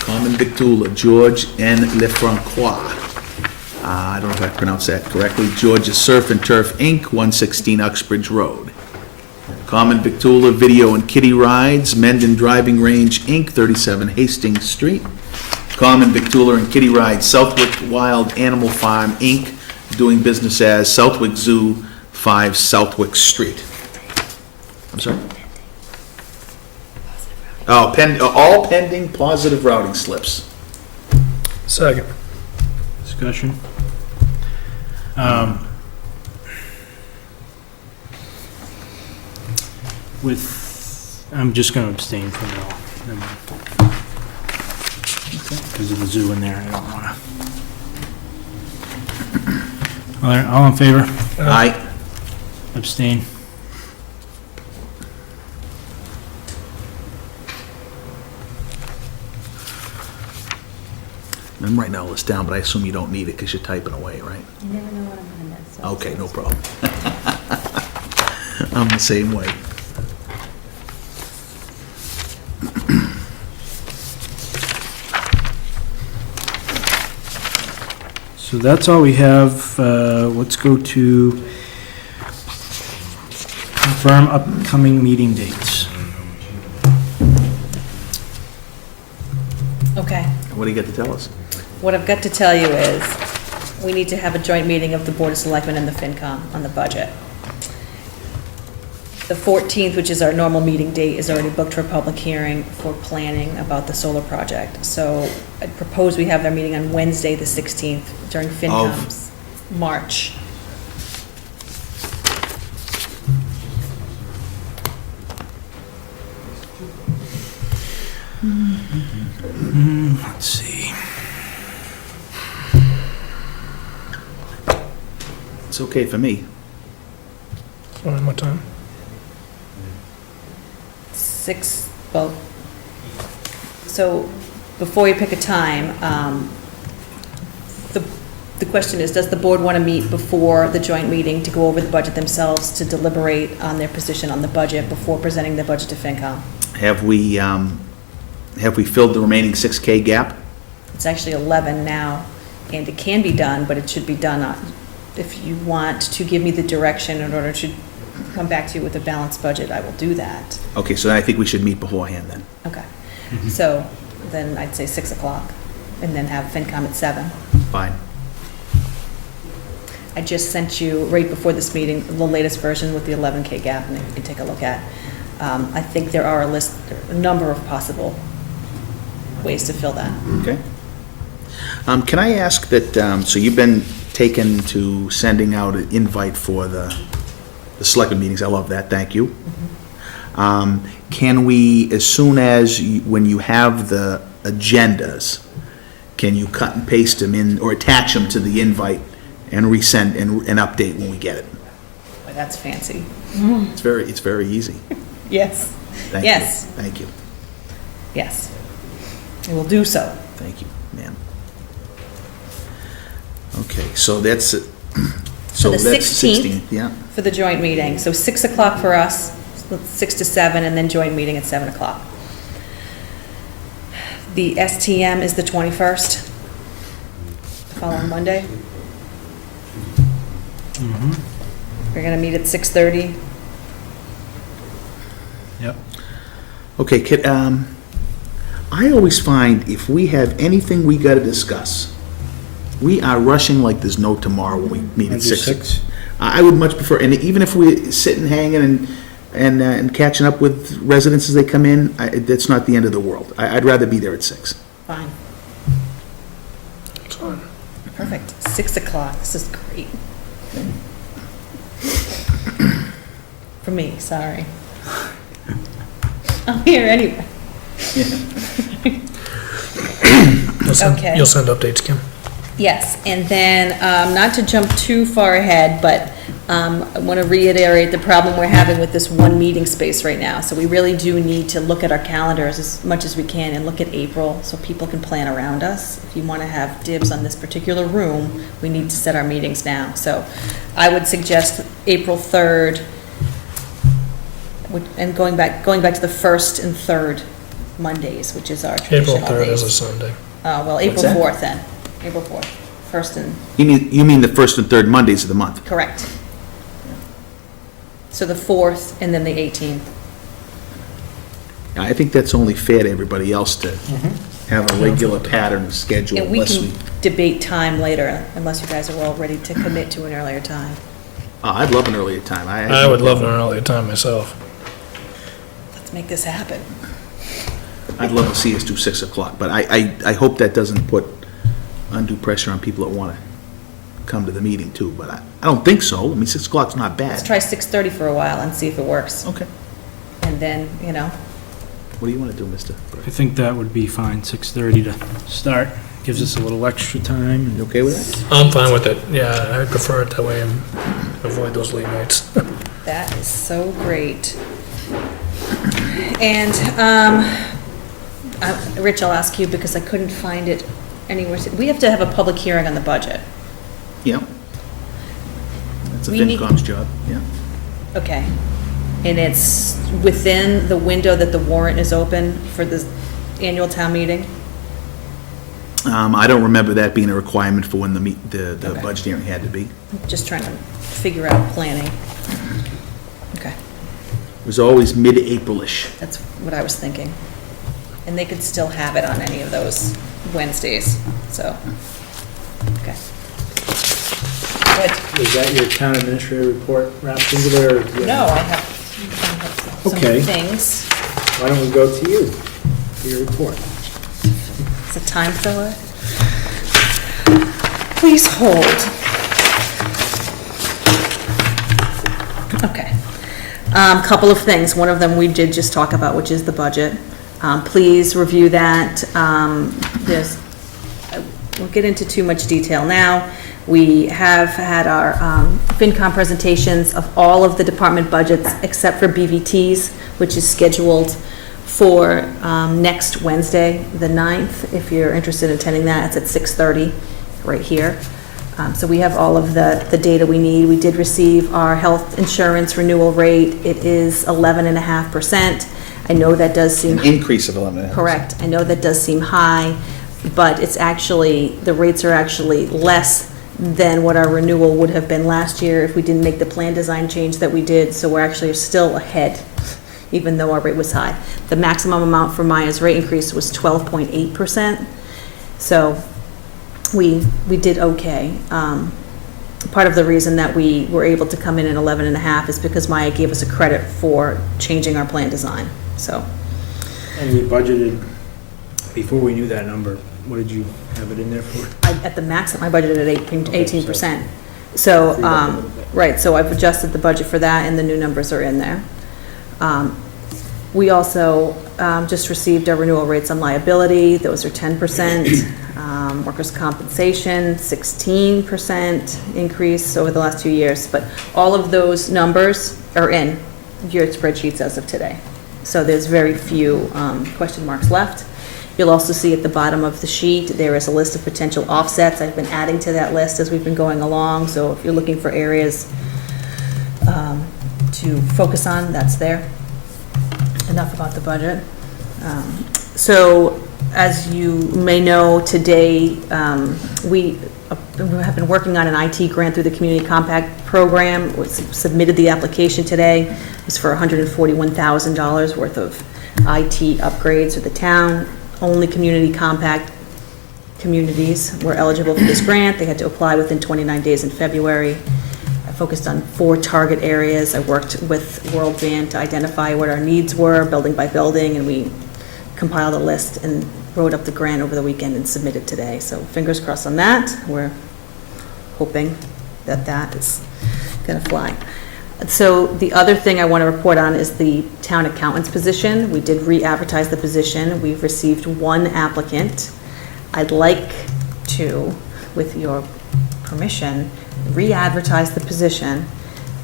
Common Victula, George N. Lefrancois. I don't know if I pronounced that correctly. George's Surf and Turf, Inc., 116 Uxbridge Road. Common Victula Video and Kiddie Rides, Mendon Driving Range, Inc., 37 Hastings Street. Common Victula and Kiddie Rides, Southwick Wild Animal Farm, Inc., doing business as Southwick Zoo, 5 Southwick Street. I'm sorry? Oh, all pending positive routing slips. Second. Discussion. I'm just gonna abstain from it all. Because of the zoo in there, I don't wanna. All right, all in favor? Aye. Abstain. I'm writing all this down, but I assume you don't need it because you're typing away, right? You never know what I'm gonna miss. so- Okay, no problem. I'm the same way. So that's all we have. Let's go to confirm upcoming meeting dates. Okay. What do you got to tell us? What I've got to tell you is, we need to have a joint meeting of the Board of Selectmen and the FinCom on the budget. The 14th, which is our normal meeting date, is already booked for a public hearing for planning about the solar project. So I propose we have their meeting on Wednesday, the 16th, during FinCom's March. Let's see. It's okay for me. Fine, what time? 6, well, so before you pick a time, the question is, does the board want to meet before the joint meeting to go over the budget themselves, to deliberate on their position on the budget before presenting the budget to FinCom? Have we filled the remaining 6K gap? It's actually 11 now, and it can be done, but it should be done, if you want to give me the direction in order to come back to you with a balanced budget, I will do that. Okay, so then I think we should meet beforehand then. Okay. So then I'd say 6 o'clock, and then have FinCom at 7. Fine. I just sent you, right before this meeting, the latest version with the 11K gap, and you can take a look at. I think there are a number of possible ways to fill that. Okay. Can I ask that, so you've been taken to sending out an invite for the selectmen meetings. I love that, thank you. Can we, as soon as, when you have the agendas, can you cut and paste them in, or attach them to the invite and resend and update when we get it? Boy, that's fancy. It's very easy. Yes. Thank you. Yes. Thank you. Yes. I will do so. Thank you, ma'am. Okay, so that's, so the that's 16th? 16th, yeah. For the joint meeting, so 6 o'clock for us, 6 to 7, and then joint meeting at 7 o'clock. The STM is the 21st, the following Monday. We're gonna meet at 6:30. Yep. Okay, I always find if we have anything we gotta discuss, we are rushing like there's no tomorrow when we meet at 6. I would much prefer, and even if we're sitting, hanging, and catching up with residents as they come in, that's not the end of the world. I'd rather be there at 6. Fine, It's fine. perfect. 6 o'clock, this is great. For me, sorry. I'm here anyway. Okay. You'll send updates, Kim? Yes, and then, not to jump too far ahead, but I want to reiterate the problem we're having with this one meeting space right now. So we really do need to look at our calendars as much as we can and look at April so people can plan around us. If you want to have dibs on this particular room, we need to set our meetings now. So I would suggest April 3rd, and going back to the 1st and 3rd Mondays, which is our traditional April days. 3rd is a Sunday. Well, April that? 4th then, April 4th, 1st and, You mean the 1st and 3rd Mondays of the month? correct. So the 4th and then the 18th. I think that's only fair to everybody else to have a regular pattern of schedule, And we unless can debate time later, unless you guys are all ready to commit to an earlier time. I'd love an earlier time. I would love an earlier time myself. Let's make this happen. I'd love to see us do 6 o'clock, but I hope that doesn't put undue pressure on people that want to come to the meeting too, but I don't think so. I mean, 6 o'clock's not Let's bad. try 6:30 for a while and see if it works. Okay. And then, What do you want to do, mister? I think that would be fine, 6:30 to start. Gives us a little extra time. You okay with that? I'm fine with it. Yeah, I prefer it that way and avoid those late nights. that is so great. And, Rich, I'll ask you because I couldn't find it anywhere, we have to have a public hearing on the budget. Yeah. That's a We need- FinCom's job, yeah. Okay. And it's within the window that the warrant is open for the annual town meeting? I don't remember that being a requirement for when the Okay. budget hearing had to be. Just trying to figure out planning. Okay, It was always mid-April-ish. that's what I was thinking. And they could still have it on any of those Wednesdays, so, okay. Good. Is that your town administrator report wrapped into there? or do you No, I have some Okay. things. Why don't we go to you, to your report? It's a time filler. Please hold. Okay. Couple of things. One of them we did just talk about, which is the budget. Please review that. We'll get into too much detail now. We have had our FinCom presentations of all of the department budgets except for BVT's, which is scheduled for next Wednesday, the 9th. If you're interested in attending that, it's at 6:30 right here. So we have all of the data we need. We did receive our health insurance renewal rate. It is 11.5%. I know that does seem. An increase of 11.5%. Correct. I know that does seem high, but it's actually, the rates are actually less than what our renewal would have been last year if we didn't make the plan design change that we did. So we're actually still ahead, even though our rate was high. The maximum amount for Maya's rate increase was 12.8%. So we did okay. Part of the reason that we were able to come in at 11.5 is because Maya gave us a credit for changing our plan design, so. And you budgeted, before we knew that number, what did you have it in there for? At the maximum, I budgeted at 18%. So, right, so I've adjusted the budget for that, and the new numbers are in there. We also just received our renewal rates on liability. Those are 10%. Workers' compensation, 16% increase over the last 2 years. But all of those numbers are in your spreadsheets as of today. So there's very few question marks left. You'll also see at the bottom of the sheet, there is a list of potential offsets. I've been adding to that list as we've been going along. So if you're looking for areas to focus on, that's there. Enough about the budget. So as you may know, today, we have been working on an IT grant through the Community Compact Program. We submitted the application today. It's for $141,000 worth of IT upgrades for the town. Only Community Compact communities were eligible for this grant. They had to apply within 29 days in February. I focused on 4 target areas. I worked with World Van to identify what our needs were, building by building, and we compiled a list and wrote up the grant over the weekend and submitted today. So fingers crossed on that. We're hoping that that is gonna fly. So the other thing I want to report on is the town accountant's position. We did re-advertise the position. We've received 1 applicant. I'd like to, with your permission, re-advertise the position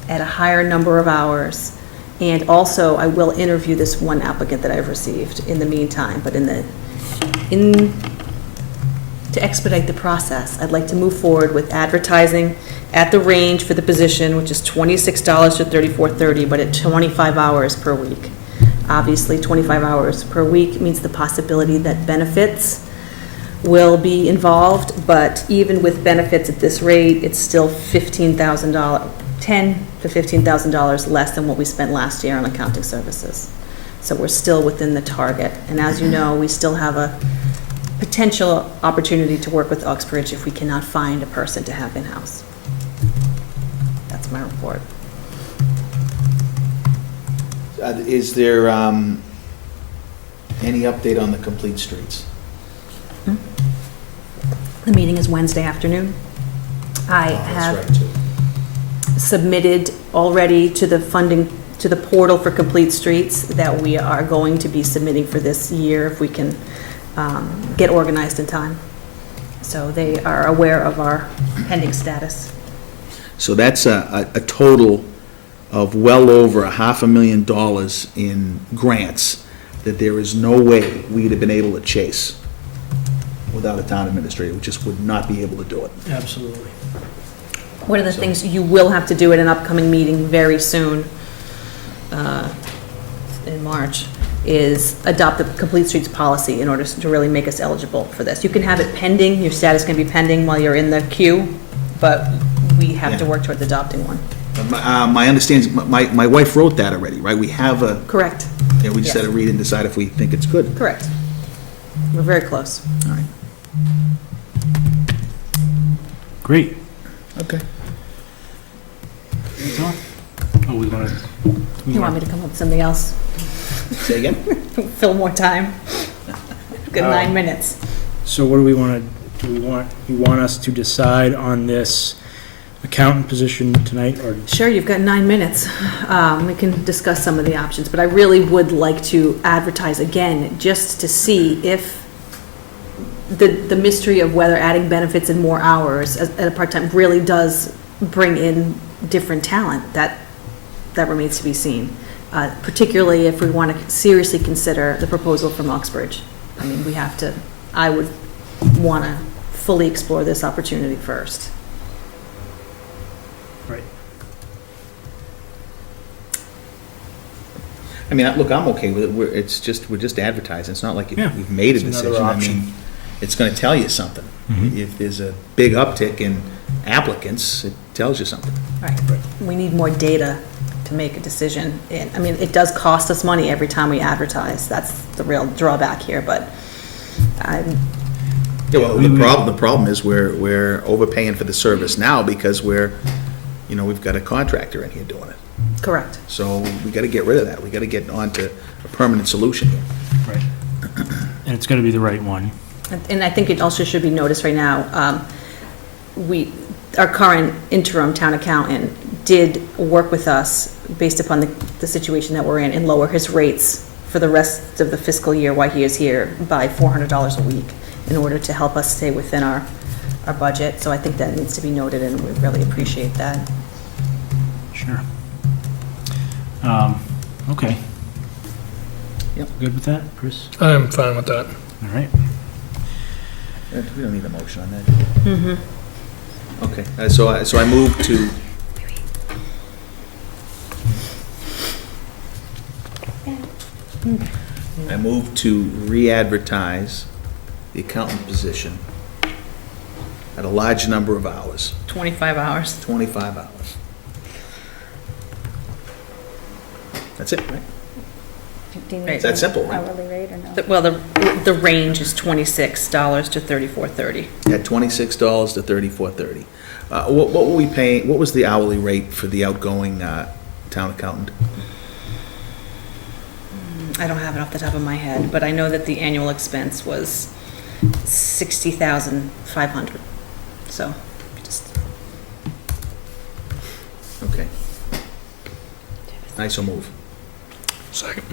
at a higher number of hours. And also, I will interview this 1 applicant that I've received in the meantime, but to expedite the process, I'd like to move forward with advertising at the range for the position, which is $26 to $34.30, but at 25 hours per week. Obviously, 25 hours per week means the possibility that benefits will be involved, but even with benefits at this rate, it's still $10,000 to $15,000 less than what we spent last year on accounting services. So we're still within the target. And as you know, we still have a potential opportunity to work with Uxbridge if we cannot find a person to have in-house. That's my report. Is there any update on the complete streets? The meeting is Wednesday afternoon. I have That's right, too. submitted already to the funding, to the portal for Complete Streets that we are going to be submitting for this year if we can get organized in time. So they are aware of our pending status. So that's a total of well over $500,000 in grants that there is no way we'd have been able to chase without a town administrator. We just would not be able to do it. Absolutely. One of the things you will have to do at an upcoming meeting very soon, in March, is adopt the Complete Streets policy in order to really make us eligible for this. You can have it pending, your status can be pending while you're in the queue, but we have to Yeah. work towards adopting one. My understanding, my wife wrote that already, right? We have a, Correct, yeah, we just had to read and decide if we think it's good. correct. We're very close. All right, Great. okay. That's all? Oh, we want to... You want me to come up with something else? Say again? Fill more time? Good 9 minutes. So what do we want to, you want us to decide on this accountant position tonight, or? Sure, you've got 9 minutes. We can discuss some of the options, but I really would like to advertise again, just to see if the mystery of whether adding benefits and more hours at a part-time really does bring in different talent. That remains to be seen, particularly if we want to seriously consider the proposal from Uxbridge. I mean, I would want to fully explore this opportunity first. Right. I mean, look, I'm okay with it. We're just advertising. It's not like Yeah, you've made a it's another decision. I option. mean, it's gonna tell you something. Mhm. If there's a big uptick in applicants, it tells you something. Right. We need more data to make a decision. And, I mean, it does cost us money every time we advertise. That's the real drawback here, but I'm, Yeah, well, the problem is we're overpaying for the service now because we've got a contractor in here doing it. correct. So we gotta get rid of that. We gotta get onto a permanent solution here. Right. And it's got to be the right one. And I think it also should be noticed right now, our current interim town accountant did work with us based upon the situation that we're in and lower his rates for the rest of the fiscal year while he is here by $400 a week in order to help us stay within our budget. So I think that needs to be noted, and we really appreciate that. Sure. Okay. Yep. Good with that, Chris? I'm fine with that. All right. We don't need a motion on that. Mm-hmm. Okay, so I move to, I move to re-advertise the accountant position at a large number of hours, 25 hours. 25 hours. That's it, right? Do you Right. need That's an simple, right? hourly rate or no? Well, the range is $26 to $34.30. At $26 to $34.30. What were we paying, what was the hourly rate for the outgoing town accountant? I don't have it off the top of my head, but I know that the annual expense was $60,500. So, just, Okay. I so move. Second.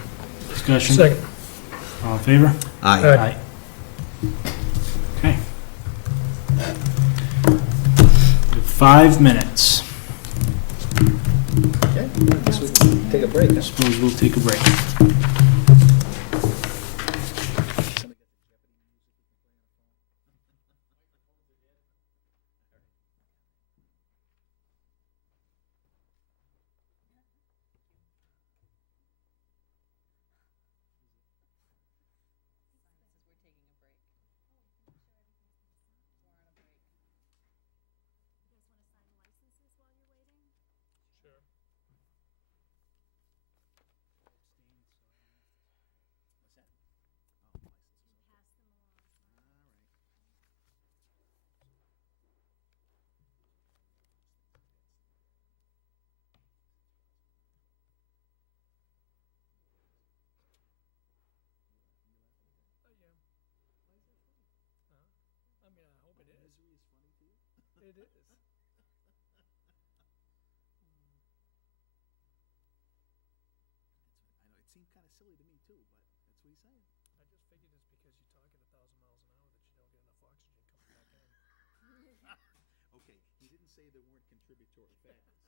Discussion? Second. All in favor? Aye. Aye. Okay. We have 5 minutes. Okay, I guess we can take a break. I suppose we'll take a break. It is. I know, it seemed kind of silly to me too, but that's what he's saying. I just figured it's because you talk at 1,000 miles an hour that you don't get enough oxygen coming back in. Okay, he didn't say there weren't contributory factors.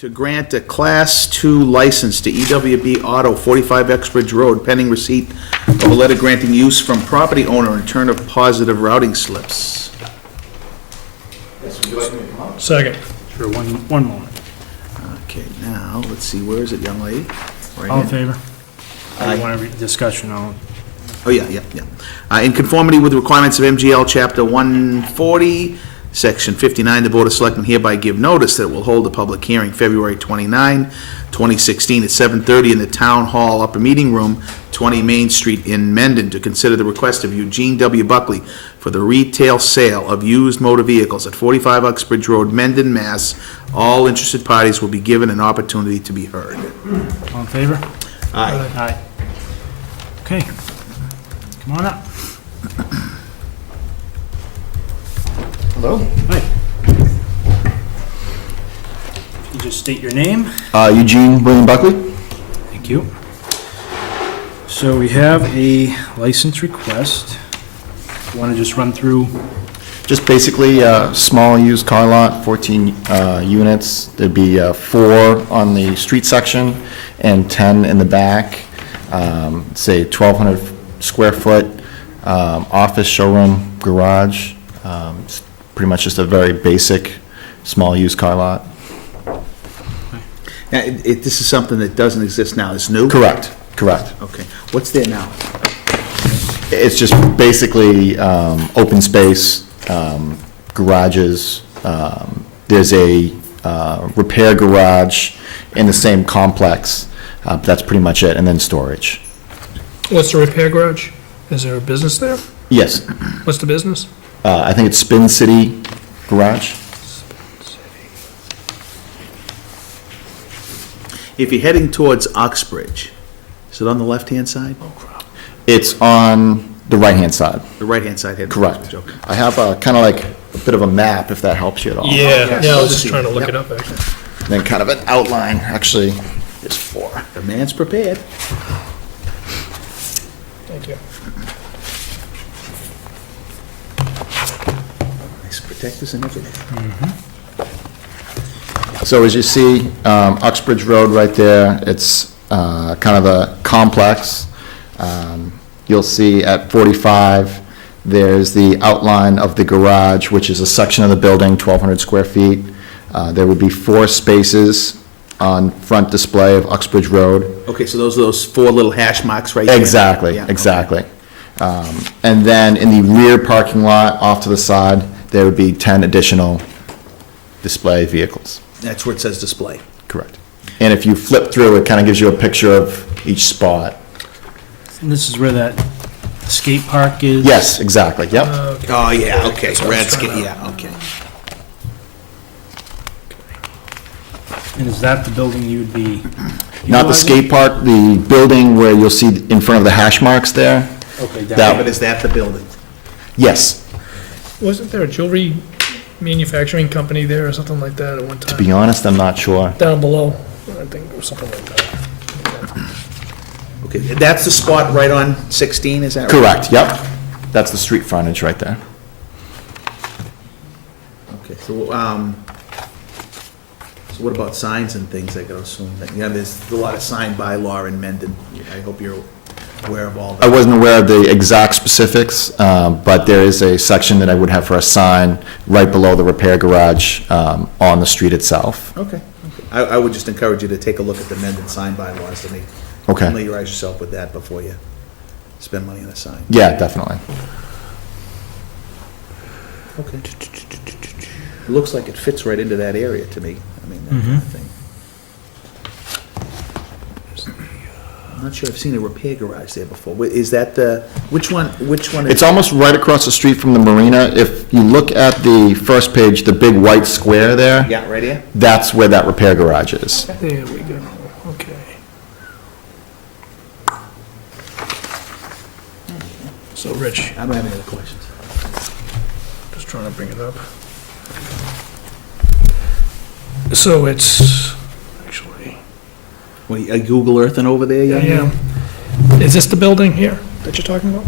to grant a Class 2 license to EWB Auto, 45 Uxbridge Road, pending receipt of a letter granting use from property owner and return of positive routing slips. Second. Sure, one moment. Okay, now, let's see, where is it, young lady? Right All in here. favor? I want a discussion on, Oh, yeah. In conformity with the requirements of MGL Chapter 140, Section 59, the Board of Selectmen hereby give notice that it will hold a public hearing February 29, 2016, at 7:30 in the Town Hall Upper Meeting Room, 20 Main Street in Mendon, to consider the request of Eugene W. Buckley for the retail sale of used motor vehicles at 45 Uxbridge Road, Mendon, Mass. All interested parties will be given an opportunity to be heard. all in favor? Aye. Aye. Okay, come on up. Hello. Hi. You just state your name. Eugene William Buckley. Thank you. So we have a license request. Want to just run through? Just basically a small used car lot, 14 units. There'd be 4 on the street section and 10 in the back. Say 1,200 square foot office, showroom, garage. It's pretty much just a very basic, small used car lot. Now, this is something that doesn't exist now, it's new? Correct. Okay, what's there now? It's just basically open space, garages. There's a repair garage in the same complex. That's pretty much it, and then storage. What's the repair garage? Is there a business there? Yes, What's the business? I think it's Spin City Garage. If you're heading towards Uxbridge, is it on the left-hand side? It's on the right-hand side. The right-hand side heading Correct. towards Uxbridge, okay. I have kind of like a bit of a map, if that helps you at all. Yeah, I was just Yep. trying to look it up, actually. And then kind of an outline, actually, is 4. The man's prepared. Thank you. Nice protectors and everything. So as you see, Uxbridge Road right there, it's kind of a complex. You'll see at 45, there's the outline of the garage, which is a section of the building, 1,200 square feet. There would be 4 spaces on front display of Uxbridge Road. Okay, so those are those 4 little hash marks right there? Exactly, Yeah, okay. exactly. And then in the rear parking lot, off to the side, there would be 10 additional display vehicles. That's where it says display. Correct. And if you flip through, it kind of gives you a picture of each spot. And this is where that skate park is? Yes, exactly, yep. Oh, yeah, okay, That's what I was Rad's, trying to- yeah, okay. And is that the building you would be? Not the utilizing? skate park, the building where you'll see in front of the hash marks there. Okay, That- down. But is that the building? Yes, Wasn't there a jewelry manufacturing company there or something like that at one to time? be honest, I'm not sure. Down below, I think, or something like that. Okay, that's the spot right on 16, is that right? Correct, yep. That's the street frontage right there. Okay, so what about signs and things, I gotta assume that, yeah, there's a lot of sign bylaw in Mendon. I hope you're aware of all I that. wasn't aware of the exact specifics, but there is a section that I would have for a sign right below the repair garage on the street itself. Okay. I would just encourage you to take a look at the Mendon sign bylaws to Okay. familiarize yourself with that before you spend money on a sign. Yeah, definitely. Okay. It looks like it fits right into that area to me, I mean, that kind of thing. I'm not sure I've seen a repair garage there before. Is that the, which one is? It's almost right across the street from the marina. If you look at the first page, the big white square there, Yeah, right here? that's where that repair garage is. There we go, okay. So, Rich, I don't have any other questions. just trying to bring it up. So it's, actually, Well, are you Google Earthing over there? yeah, young man? yeah. Is this the building here that you're talking about?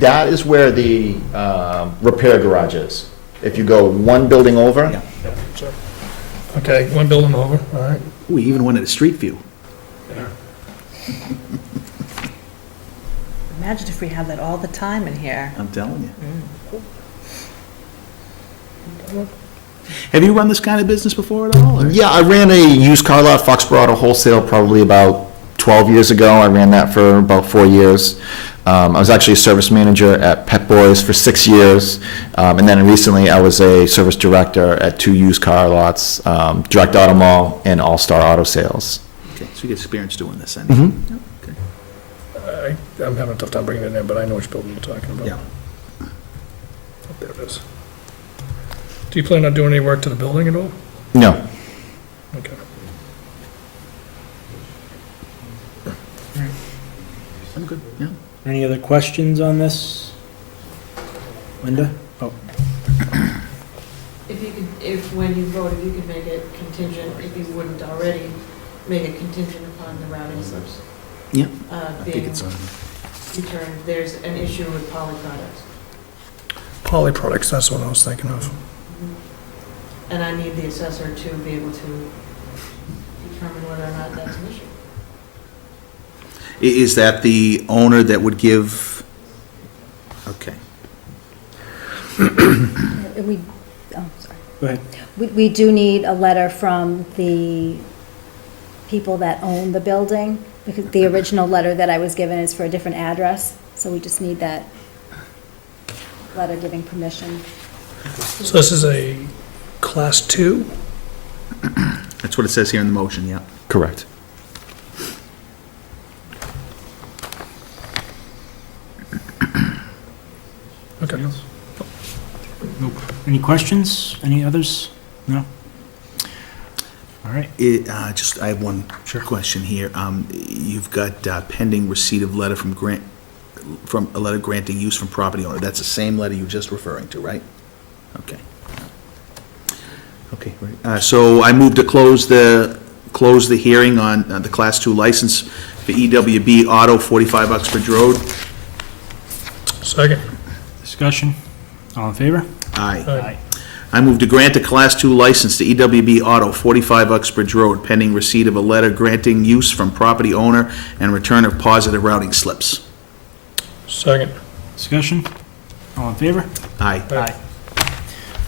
That is where the repair garage is. If you go one building over, Yeah. Yeah, so, Okay, one building over, all right. We even went at a street view. Imagine if we had that all the time in here. I'm telling you. Have you run this kind of business before at all? or- Yeah, I ran a used car lot, Foxborough Auto Wholesale, probably about 12 years ago. I ran that for about 4 years. I was actually a service manager at Pet Boys for 6 years. And then recently, I was a service director at 2 used car lots, Direct Auto Mall and All Star Auto Sales. Okay, so you get experience doing this then? Mhm. Okay. I'm having a tough time bringing it in, but I know which building you're talking about. Yeah. Oh, there it is. Do you plan on doing any work to the building at all? No. Okay. I'm good, yeah. Any other questions on this? Linda? Oh, If you could, if, when you vote, if you could make it contingent, if you wouldn't already, make it contingent upon the routing slips. Yeah, Uh, I think being it's on. returned, there's an issue with poly products. Poly products, that's what I was thinking of. And I need the assessor to be able to determine whether or not that's an issue. Is that the owner that would give, okay. And we, oh, sorry. go ahead. We do need a letter from the people that own the building, because the original letter that I was given is for a different address, so we just need that letter giving permission. So this is a Class 2? That's what it says here in the motion, yeah. Correct. Okay. Nope. Any questions? Any others? No? All right. I have one question here. You've got pending receipt of letter from a letter granting use from property owner. That's the same letter you were just referring to, right? Okay. Okay, right. So I move to close the hearing on the Class 2 license for EWB Auto, 45 Uxbridge Road. Second. Discussion? All in favor? Aye. Aye. I move to grant a Class 2 license to EWB Auto, 45 Uxbridge Road, pending receipt of a letter granting use from property owner and return of positive routing slips. Second. Discussion? All in favor? Aye. Aye.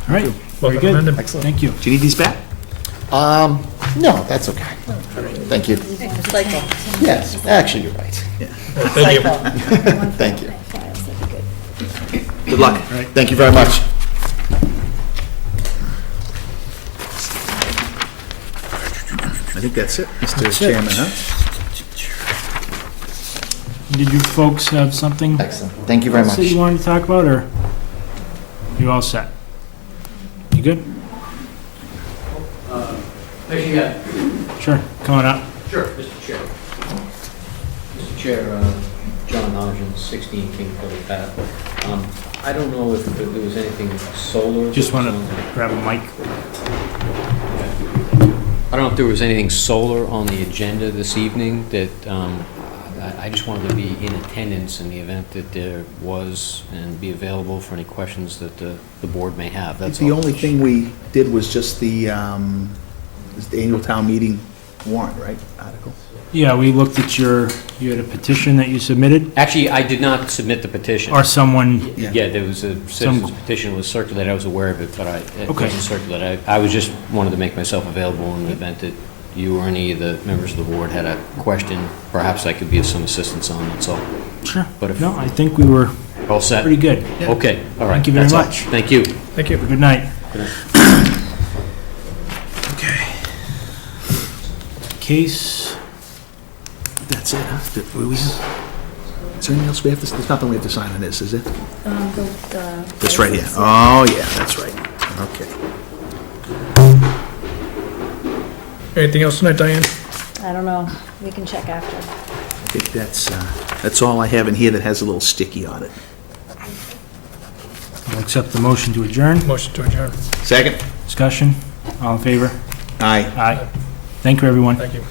All right, very Welcome, good. Mendon. Thank you. Do you need these back? No, that's okay. Thank you. Yes, actually, you're right. Thank you. Thank you. Good luck. Thank you very much. I think that's it, Mr. That's it. Chairman, huh? Did you folks have something Excellent. Thank you very else that you much. wanted to talk about, or you all set? You good? Actually, yeah, Sure, come on up. sure, Mr. Chair. Mr. Chair, John Hodgins, 16 King Philly Path. I don't know if there was anything solar. Just want to grab a mic. I don't know if there was anything solar on the agenda this evening that, I just wanted to be in attendance in the event that there was and be available for any questions that the board may have. That's The all. only thing we did was just the annual town meeting warrant, right, article? Yeah, we looked at you had a petition that you submitted, Actually, I did not submit the petition. or someone, Yeah, there was a citizen's petition was circulated, I was aware of it, but it Okay. wasn't circulated. I was just wanted to make myself available in the event that you or any of the members of the board had a question, perhaps I could be of some assistance on, that's all. sure. But if- No, I think we were All set? pretty good. Okay, all right. Thank you very that's all. much. Thank you. Thank you. Good night. Okay. Case, That's it, huh? Is there anything else we have to, there's nothing we have to sign on this, is it? That's right here. Oh, yeah, that's right. Okay. Anything else tonight, Diane? I don't know, we can check after. I think that's all I have in here that has a little sticky on it. I'll accept the motion to adjourn. Motion to adjourn. Second? Discussion? All in favor? Aye. Aye. Thank you, everyone. Thank you.